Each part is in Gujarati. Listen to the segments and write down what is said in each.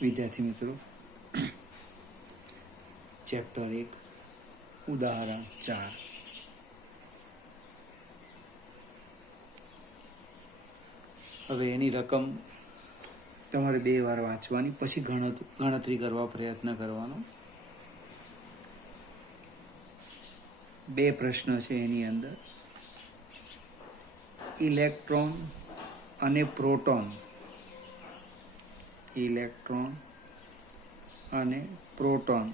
વિદ્યાર્થી મિત્રો, ચેપ્ટર 1 ઉદાહરણ 4. હવે એની રકમ તમારે 2 વાર વાંચવાની, પછી ગણતરી કરવા પ્રયત્ન કરવાનો. 2 પ્રશ્ન છે એની અંદર. ઇલેક્ટ્રોન અને પ્રોટોન, ઇલેક્ટ્રોન અને પ્રોટોન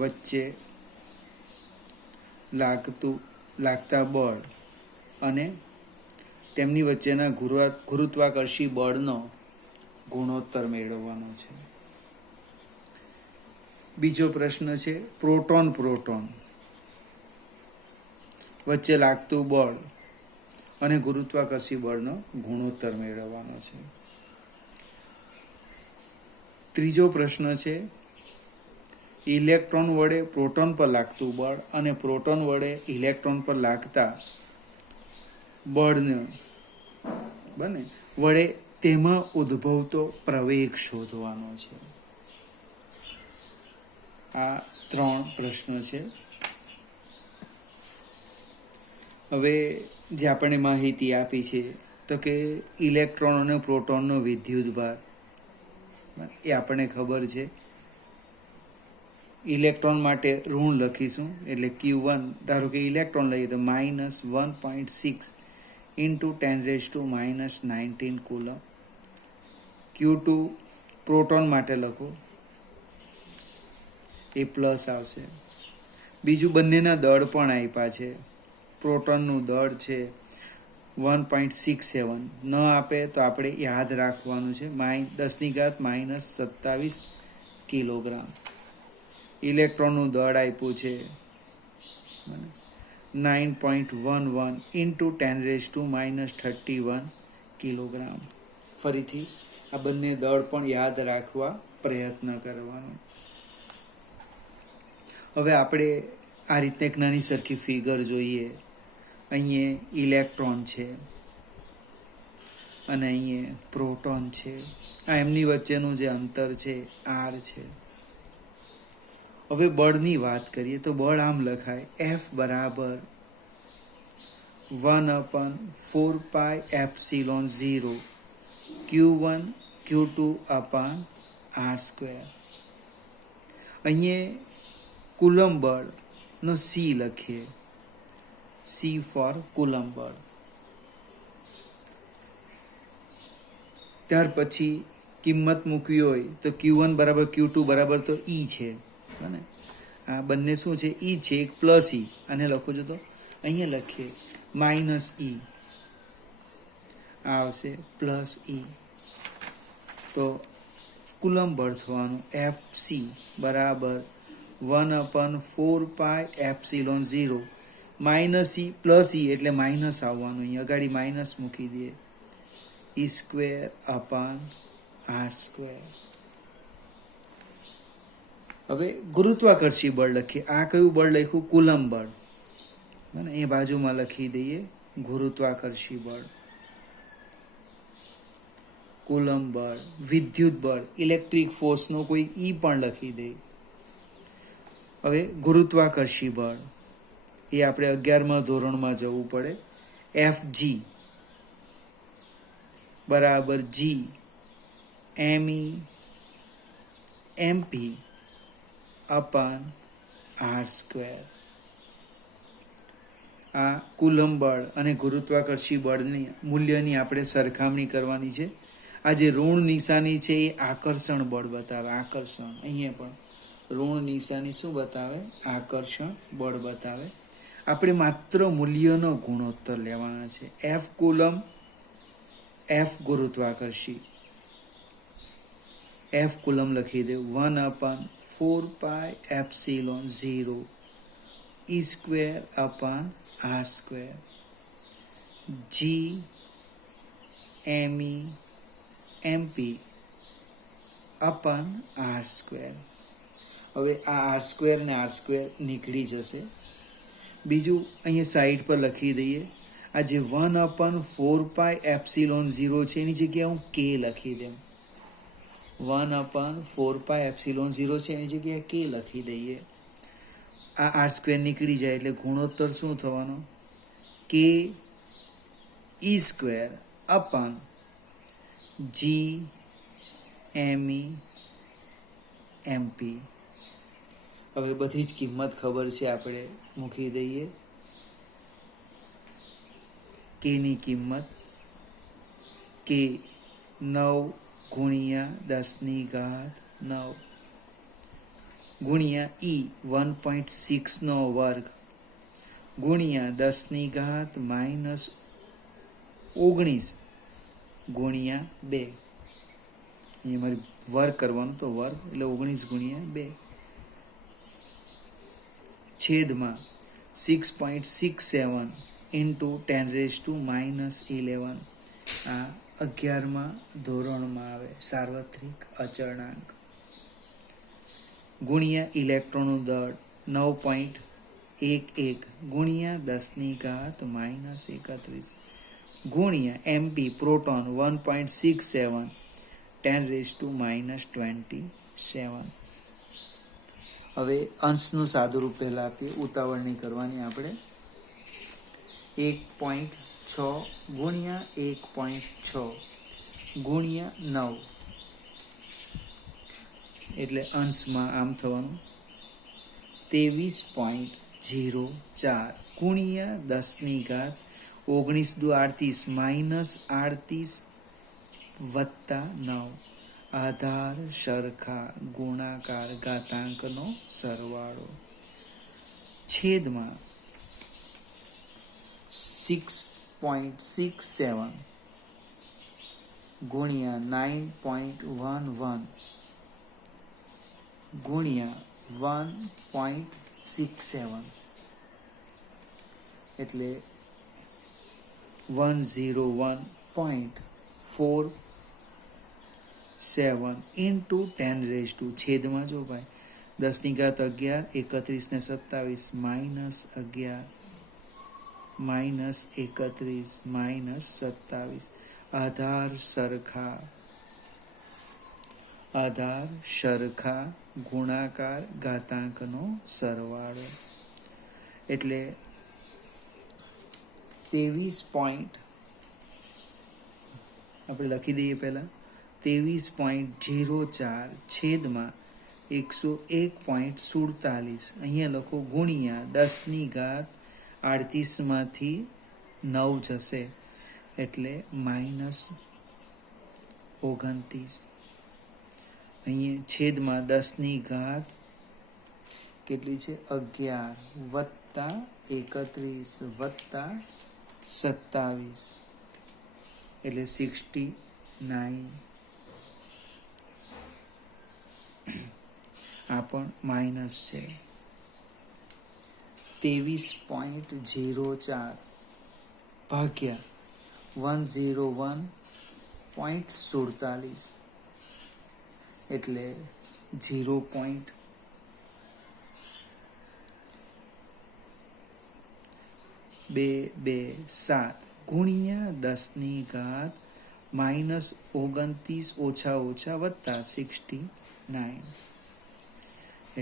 વચ્ચે લાગતા બળ અને તેમની વચ્ચેના ગુરુત્વાકર્ષી બળનો ગુણોત્તર મેળવવાનો છે. બીજો પ્રશ્ન છે પ્રોટોન વચ્ચે લાગતું બળ અને ગુરુત્વાકર્ષી બળનો ગુણોત્તર મેળવવાનો છે. ત્રીજો પ્રશ્ન છે ઇલેક્ટ્રોન વડે પ્રોટોન પર લાગતું બળ અને પ્રોટોન વડે ઇલેક્ટ્રોન પર લાગતા બળને વડે તેમાં ઉદ્ભવતો પ્રવેગ શોધવાનો છે. આ 3 પ્રશ્નો છે. હવે જે આપણે માહિતી આપી છે તો કે ઇલેક્ટ્રોન અને પ્રોટોનનો વિદ્યુતભાર એ આપણને ખબર છે. ઇલેક્ટ્રોન માટે ઋણ લખીશું, એટલે Q1, ધારો કે ઇલેક્ટ્રોન લઈએ તો -1.6 × 10⁻⁻19 કુલમ. Q2 પ્રોટોન માટે લખો, એ પ્લસ આવશે. બીજું બંનેના દળ પણ આપ્યા છે. પ્રોટોનનું દળ છે 1.67, ન આપે તો આપણે યાદ રાખવાનું છે 10⁻⁻27 કિલોગ્રામ. ઇલેક્ટ્રોનનું દળ આપ્યું છે 9.11 × 10⁻31 કિલોગ્રામ. ફરીથી આ બંને દળ પણ યાદ રાખવા પ્રયત્ન કરવાનો. હવે આપણે આ રીતે એક નાની સરખી ફિગર જોઈએ. અહીંયા ઇલેક્ટ્રોન છે અને અહીંયા પ્રોટોન છે. આ એમની વચ્ચેનું જે અંતર છે R છે. હવે બળની વાત કરીએ તો બળ આમ લખાય F બરાબર 1/4πε0 Q1 Q2/R². અહીંયા કુલમ બળનો C લખીએ, C ફોર કુલમ બળ. ત્યાર પછી કિંમત મૂકવી હોય તો Q1 બરાબર Q2 બરાબર તો E છે. આ બંને શું છે? E છે, એક પ્લસ E. અને લખો છો તો અહીંયા લખીએ -E આવશે પ્લસ E. તો કુલમ બળ થવાનું FC બરાબર 1/4πε0 -E પ્લસ E એટલે માઇનસ આવવાનું. અહીંયા આગળ માઇનસ મૂકી દઈએ, E²/R². હવે ગુરુત્વાકર્ષી બળ લખીએ. આ કયું બળ લખ્યું? કુલમ બળ. એ બાજુમાં લખી દઈએ ગુરુત્વાકર્ષી બળ, કુલમ બળ. વિદ્યુત બળ, ઇલેક્ટ્રિક ફોર્સનો કોઈ E પણ લખી દઈએ. હવે ગુરુત્વાકર્ષી બળ એ આપણે 11મા ધોરણમાં જવું પડે. FG બરાબર G ME MP/R². આ કુલમ બળ અને ગુરુત્વાકર્ષી બળની મૂલ્યની આપણે સરખામણી કરવાની છે. આ જે ઋણ નિશાની છે એ આકર્ષણ બળ બતાવે. આકર્ષણ, અહીંયા પણ ઋણ નિશાની શું બતાવે? આકર્ષણ બળ બતાવે. આપણે માત્ર મૂલ્યનો ગુણોત્તર લેવાના છે. F coulomb, F ગુરુત્વાકર્ષી. F coulomb લખી દે 1/4πε0 E²/R². G ME MP/R². હવે આ R² ને R² નીકળી જશે. બીજું અહીંયા સાઈડ પર લખી દઈએ. આ જે 1/4πε0 છે એની જગ્યાએ હું K લખી દઉં. 1/4πε0 છે, એની જગ્યાએ કે લખી દઈએ. આ r² નીકળી જાય એટલે ગુણોત્તર શું થવાનો? કે e² અપન જી એમઈ એમપી. હવે બધી જ કિંમત ખબર છે, આપણે મૂકી દઈએ. કેની કિંમત કે 9 ગુણ્યા 10⁹ ગુણ્યા ઈ 1.6 નો વર્ગ ગુણ્યા 10⁻⁻19 ગુણ્યા 2. અહીંયા મારે વર્ગ કરવાનું, તો વર્ગ એટલે 19 ગુણ્યા 2 છેદમાં 6.67 ઇન્ટુ 10⁻11. આ 11મા ધોરણમાં આવે સાર્વત્રિક અચળાંક. ગુણ્યા ઇલેક્ટ્રોનનું દળ 9.11 ગુણ્યા 10⁻31 ગુણ્યા એમપી પ્રોટોન 1.67 10⁻27. હવે અંશનું સાદુરૂપ પહેલા આપીએ, ઉતાવળ નહીં કરવાની આપણે. 1.6 ગુણ્યા 1.6 ગુણ્યા 9 એટલે અંશમાં આમ થવાનું 23.04 ગુણ્યા 10⁻19 -38 વત્તા 9. આધાર સરખા ગુણાકાર ઘાતાંકનો સરવાળો છેદમાં 6.67 ગુણ્યા 9.11 ગુણ્યા 1.67 એટલે 101.47 ઇન્ટુ 10 છેદમાં જો ભાઈ 10⁻11 31 ને 27 -11 -31 -27. આધાર સરખા ગુણાકાર ઘાતાંકનો સરવાળો એટલે 23. આપણે લખી દઈએ પહેલા 23.04 છેદમાં 101.47. અહીંયા લખો ગુણ્યા 10⁻38 માંથી 9 જશે એટલે -29. અહીંયા છેદમાં 10 કેટલી છે 11 વત્તા 31 વત્તા 27 એટલે 69. આ પણ માઇનસ છે. 23.04 ભાગ્યા 101.47 એટલે 0.227 ગુણ્યા 10⁻−29 ઓછા વત્તા 69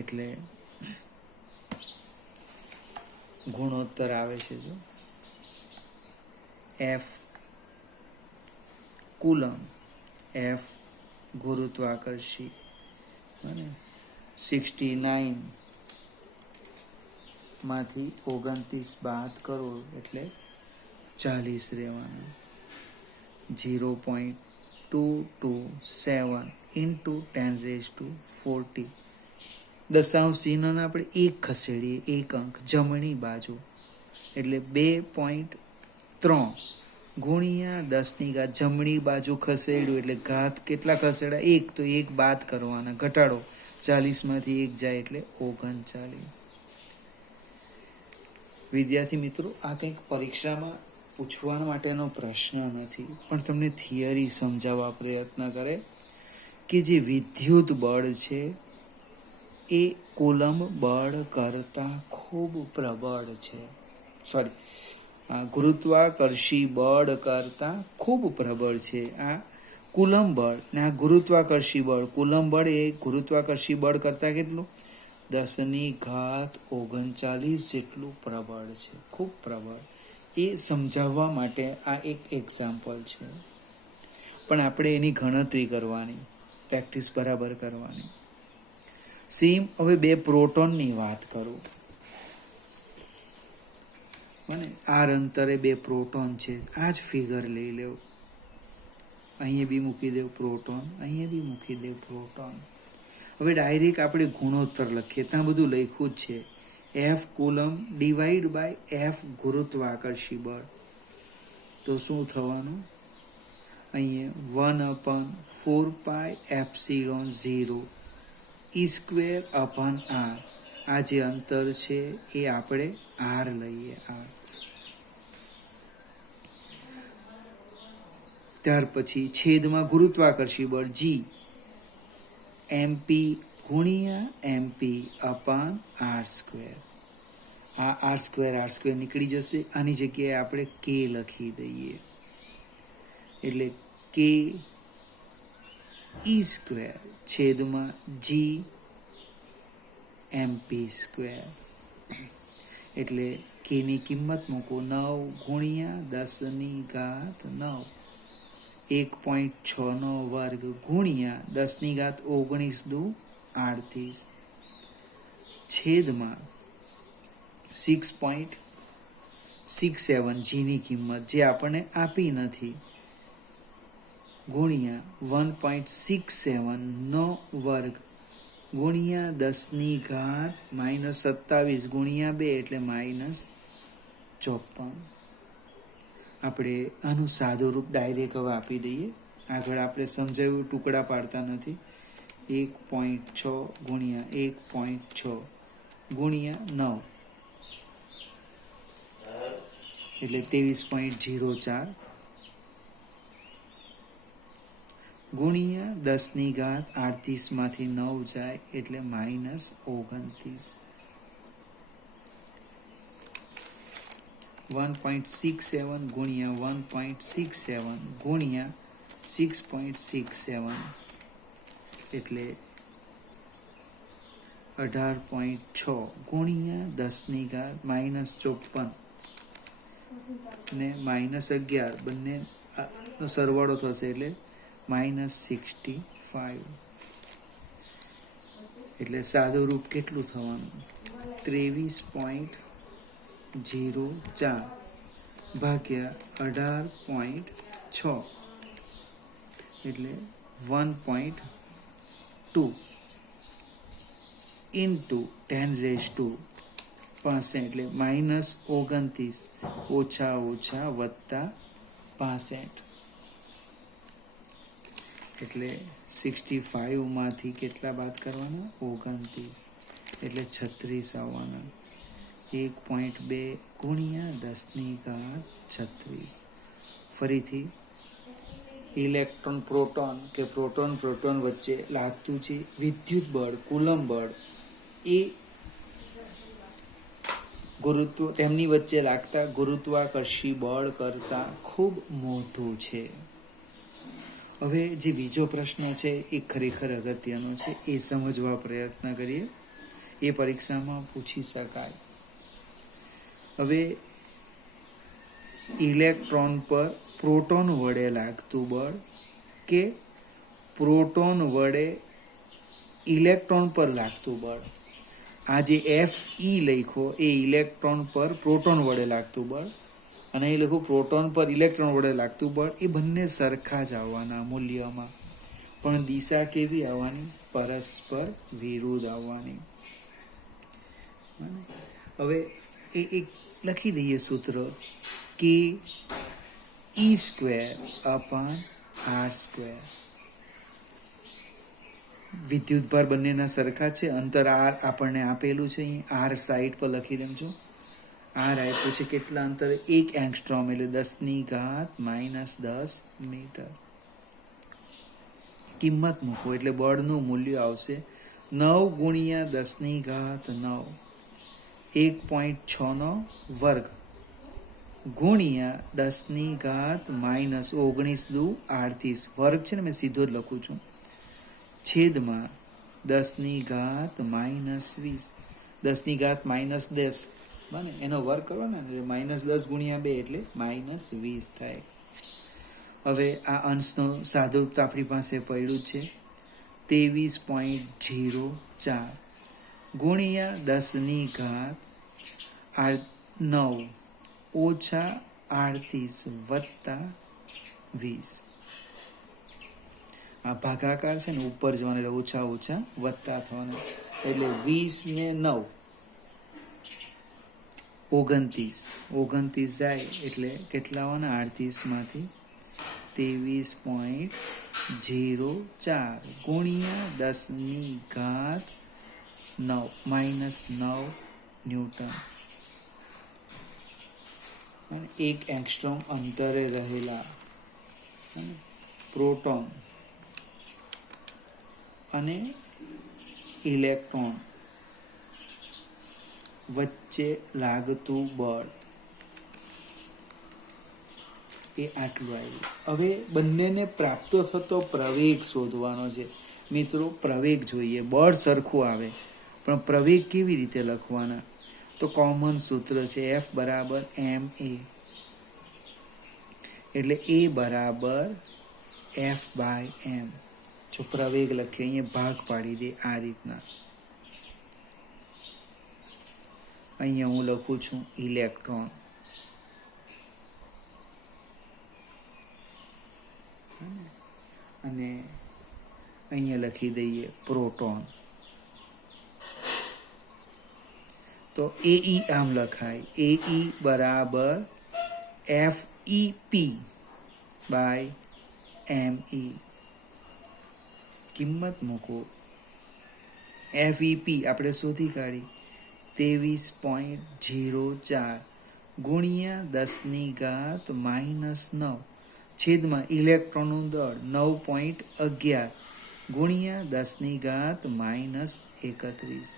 એટલે ગુણોત્તર આવે છે જો F કુલમ, F ગુરુત્વાકર્ષી અને 69 માંથી 29 બાદ કરો એટલે 40 રહેવાના. 0.227 ઇન્ટુ 10⁻40. દશાંશ ચિહ્નને આપણે 1 ખસેડીએ, 1 અંક જમણી બાજુ એટલે 2.3 ગુણ્યા 10 જમણી બાજુ ખસેડ્યું એટલે ઘાત કેટલા ખસેડા 1, તો 1 બાદ કરવાના, ઘટાડો 40 માંથી 1 જાય એટલે 39. વિદ્યાર્થી મિત્રો, આ કંઈક પરીક્ષામાં પૂછવા માટેનો પ્રશ્ન નથી, પણ તમને થિયરી સમજાવવા પ્રયત્ન કરે કે જે વિદ્યુત બળ છે એ કુલંબ બળ કરતાં ખૂબ પ્રબળ છે. ગુરુત્વાકર્ષી બળ કરતાં ખૂબ પ્રબળ છે. આ કુલમ બળ ને આ ગુરુત્વાકર્ષી બળ. કુલમ બળ એ ગુરુત્વાકર્ષી બળ કરતાં કેટલું? 10⁻39 જેટલું પ્રબળ છે, ખૂબ પ્રબળ. એ સમજાવવા માટે આ એક એક્ઝામ્પલ છે, પણ આપણે એની ગણતરી કરવાની, પ્રેક્ટિસ બરાબર કરવાની. સેમ હવે 2 પ્રોટોનની વાત કરું. મને આર અંતરે 2 પ્રોટોન છે, આ જ ફિગર લઈ લેવું. અહીંયા બી મૂકી દેવું પ્રોટોન, અહીંયા બી મૂકી દેવું પ્રોટોન. હવે ડાયરેક્ટ આપણે ગુણોત્તર લખીએ, ત્યાં બધું લખ્યું જ છે. F coulomb divide by F ગુરુત્વાકર્ષી બળ. તો શું થવાનું? અહીંયા 1/4πε0 E² અપન આર. આ જે અંતર છે એ આપણે આર લઈએ, આર. ત્યાર પછી છેદમાં ગુરુત્વાકર્ષી બળ જી, MP ગુણ્યા MP અપાન R². આ R² નીકળી જશે. આની જગ્યાએ આપણે K લખી દઈએ, એટલે K E² છેદમાં G MP². એટલે K ની કિંમત મૂકો 9 ગુણ્યા 10⁻9, 1.6 નો વર્ગ ગુણ્યા 10⁻19 દુ 38 છેદમાં 6.67 જીની કિંમત જે આપણને આપી નથી, ગુણ્યા 1.67 નો વર્ગ ગુણ્યા 10⁻−27 ગુણ્યા 2 એટલે -54. આપણે આનું સાદું રૂપ ડાયરેક્ટ હવે આપી દઈએ. આગળ આપણે સમજાવ્યું, ટુકડા પાડતા નથી. 1.6 ગુણ્યા 1.6 ગુણ્યા 9 એટલે 23.04 ગુણ્યા 10⁻38 માંથી 9 જાય એટલે -29. 1.67 ગુણ્યા 1.67 ગુણ્યા 6.67 એટલે 18.6 ગુણ્યા 10⁻−54 ને -11 બંનેનો સરવાળો થશે એટલે -65. એટલે સાદું રૂપ કેટલું થવાનું? 23.04 ભાગ્યા 18.6 એટલે 1.2 ઇન્ટુ 10⁻5 એટલે -29 ઓછા વત્તા 65 એટલે 65 માંથી કેટલા બાદ કરવાના? 29 એટલે 36 આવવાના. 1.2 ગુણ્યા 10⁻36. ફરીથી ઇલેક્ટ્રોન પ્રોટોન કે પ્રોટોન વચ્ચે લાગતું છે વિદ્યુત બળ, કુલમ બળ, એ તેમની વચ્ચે લાગતા ગુરુત્વાકર્ષી બળ કરતા ખૂબ મોટું છે. હવે જે બીજો પ્રશ્ન છે એ ખરેખર અગત્યનો છે, એ સમજવા પ્રયત્ન કરીએ. એ પરીક્ષામાં પૂછી શકાય. હવે ઇલેક્ટ્રોન પર પ્રોટોન વડે લાગતું બળ કે પ્રોટોન વડે ઇલેક્ટ્રોન પર લાગતું બળ. આ જે Fe લખ્યો એ ઇલેક્ટ્રોન પર પ્રોટોન વડે લાગતું બળ, અને એ લખું પ્રોટોન પર ઇલેક્ટ્રોન વડે લાગતું બળ. એ બંને સરખા જ આવવાના મૂલ્યમાં, પણ દિશા કેવી આવવાની? પરસ્પર વિરુદ્ધ આવવાની. હવે એ એક લખી દઈએ સૂત્ર, K E² અપાન R². વિદ્યુતભાર બંનેના સરખા છે. અંતર R આપણને આપેલું છે, અહીં R સાઈડ પર લખી દેમ છું. R આપ્યું છે કેટલા અંતરે? 1 એંગસ્ટ્રોમ એટલે 10⁻−10 મીટર. કિંમત મૂકો એટલે બળનું મૂલ્ય આવશે 9 ગુણ્યા 10⁻9, 1.6 નો વર્ગ ગુણ્યા 10⁻−19 દુ 38 વર્ગ છે ને મેં સીધો જ લખું છું, છેદમાં 10⁻−20 10⁻−10 બને એનો વર્ગ કરવાનો ને, -10 ગુણ્યા 2 એટલે -20 થાય. હવે આ અંશનો સાદુરૂપ તો આપણી પાસે પડ્યું જ છે, 23.04 ગુણ્યા 10⁻9 ઓછા 38 વત્તા 20. આ ભાગાકાર છે ને ઉપર જવાનું એટલે ઓછા ઓછા વત્તા થવાનું, એટલે 20 ને 9 29 જાય એટલે કેટલા આવવાના? 38માંથી 23.04 ગુણ્યા 10⁻9 ન્યૂટન. અને 1 એંગસ્ટ્રોમ અંતરે રહેલા પ્રોટોન અને ઇલેક્ટ્રોન વચ્ચે લાગતું બળ એ આટલું આવ્યું. હવે બંનેને પ્રાપ્ત થતો પ્રવેગ શોધવાનો છે મિત્રો. પ્રવેગ જોઈએ, બળ સરખું આવે પણ પ્રવેગ કેવી રીતે લખવાના? તો કોમન સૂત્ર છે F = ma, એટલે A = F/m. જો પ્રવેગ લખીએ અહીંયા ભાગ પાડી દે આ રીતના. અહીંયા હું લખું છું ઇલેક્ટ્રોન, અને અહીંયા લખી દઈએ પ્રોટોન. તો AE આમ લખાય, AE = FeP/me. કિંમત મૂકો, FeP આપણે શોધી કાઢી 23.04 ગુણ્યા 10⁻9 છેદમાં ઇલેક્ટ્રોનનું દળ 9.11 ગુણ્યા 10⁻31.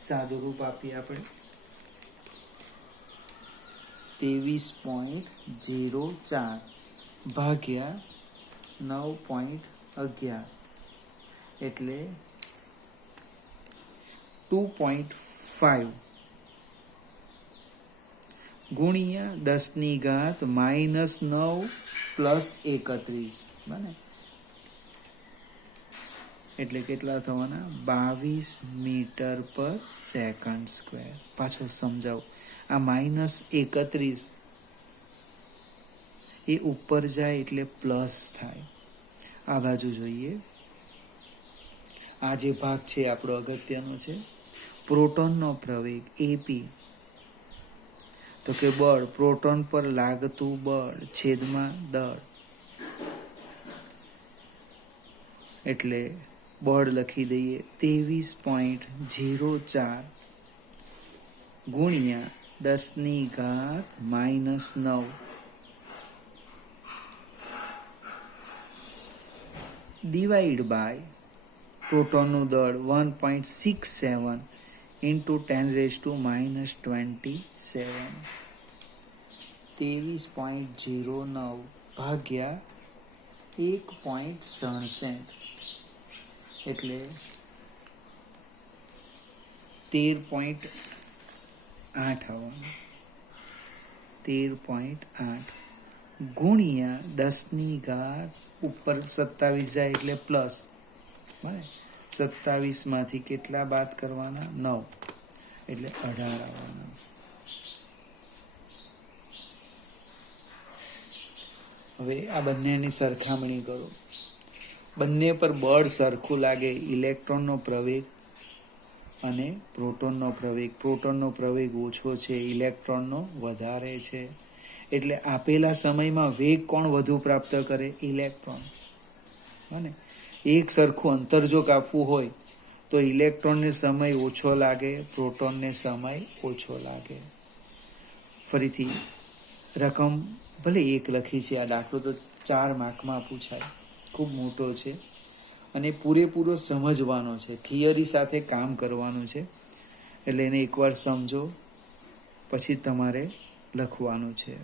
સાદું રૂપ આપીએ આપણે 23.04 ભાગ્યા 9.11 એટલે 2.5 ગુણ્યા 10⁻9 + 31 બને એટલે કેટલા થવાના? 22 મીટર/સેકન્ડ². પાછો સમજાવું, આ -31 એ ઉપર જાય એટલે પ્લસ થાય. આ બાજુ જોઈએ, આ જે ભાગ છે આપણો અગત્યનો છે. પ્રોટોનનો પ્રવેગ AP, તો કે બળ પ્રોટોન પર લાગતું બળ છેદમાં દળ, એટલે બળ લખી દઈએ 23.04 ગુણ્યા 10⁻9 ડિવાઈડ બાય પ્રોટોનનું દળ 1.67 × 10⁻⁻27. 23.09 ભાગ્યા 1.67 એટલે 13.8 આવવાનું. 13.8 ગુણ્યા 10⁻, ઉપર 27 જાય એટલે પ્લસ, બરાબર? 27માંથી કેટલા બાદ કરવાના? 9 એટલે 18 આવવાના. હવે આ બંનેની સરખામણી કરો, બંને પર બળ સરખું લાગે. ઇલેક્ટ્રોનનો પ્રવેગ અને પ્રોટોનનો પ્રવેગ. પ્રોટોનનો પ્રવેગ ઓછો છે, ઇલેક્ટ્રોનનો વધારે છે, એટલે આપેલા સમયમાં વેગ કોણ વધુ પ્રાપ્ત કરે? ઇલેક્ટ્રોન. અને એક સરખું અંતર જો કાપવું હોય તો ઇલેક્ટ્રોનને સમય ઓછો લાગે, પ્રોટોનને સમય ઓછો લાગે. ફરીથી રકમ ભલે 1 લખી છે, આ દાખલો તો 4 માર્કમાં પૂછાય, ખૂબ મોટો છે અને પૂરેપૂરો સમજવાનો છે, થિયરી સાથે કામ કરવાનું છે. એટલે એને એકવાર સમજો, પછી તમારે લખવાનું છે.